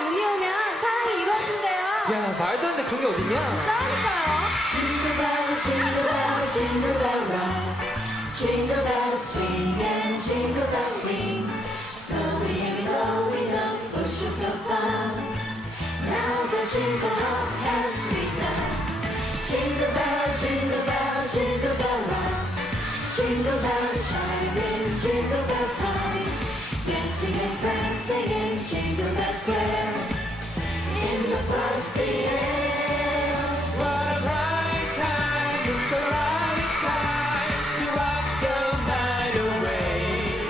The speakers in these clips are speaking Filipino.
눈이 오면 사랑이 이루어진대요. 야, 말도 안 돼. 그런 게 어딨냐? 진짜니까요. Jingle bell, jingle bell, jingle bell rock. Jingle bells swing and jingle bells ring. So we go, push yourself far. Now the jingle hop has begun. Jingle bell, jingle bell, jingle bell rock. Jingle bells chiming, jingle bell time. Dancing and prancing in Jingle Bell Square. In the frosty air. What a right time, it's the right time to rock the night away.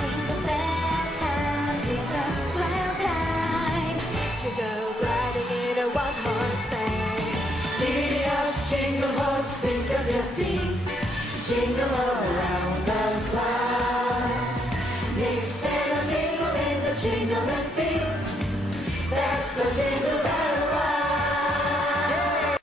Jingle bell time is a swell time to go gliding in a one-horse sleigh. Giddy up, jingle horse, think of your feet. Jingle all around the clock. Mix and a jingle in the jingling feet. That's the Jingle Bell Rock.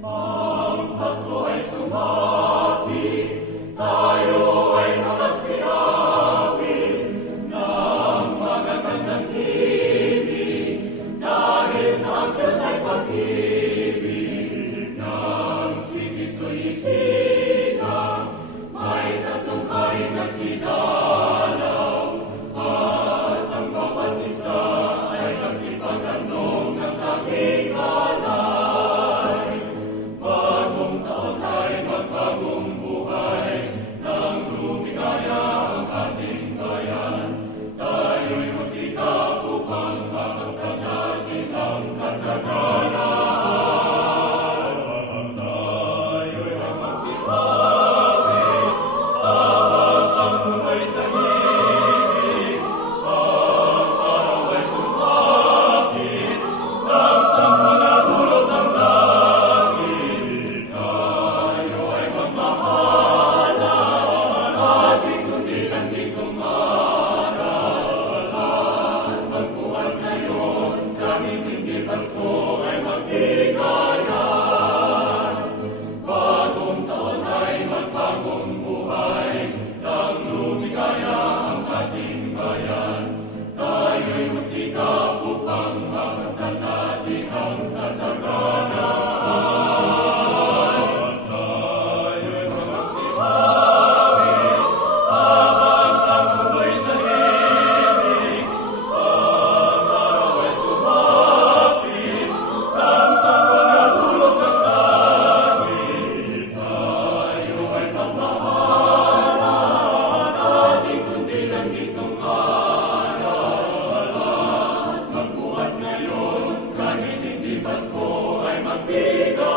Ang Pasko ay sumapi, tayo ay magsiawit ng magagandang himig, dahil sa ang Diyos ay pag-ibig. Nang si Kristo'y isilang, may tatlong hari nagsidalaw, at ang bawat isa ay nagsipagkanong ng tanging alay. Bagong taon ay magbagong buhay, nang lumikaya ang ating bayan. Tayo'y magsikap upang makamtan natin ang kasagaran. Tayo'y magsiawit habang ang mundo'y tahimik. Ang araw ay sumapit nang sa mga dulot ng langit. Tayo ay magmahalan, ating sundin ang ditong aral. At magbuhat ngayon, kahit hindi Pasko ay magbigayan. Bagong taon ay magbagong buhay, nang lumikaya ang ating bayan. Tayo'y magsikap upang makamtan natin ang kasagaran. Tayo'y magsiawit habang ang mundo'y tahimik. Ang araw ay sumapit nang sa mga dulot ng langit. Tayo ay pagmahalan, ating sundin ang ditong aral. At magbuhat ngayon, kahit hindi Pasko ay magbigay.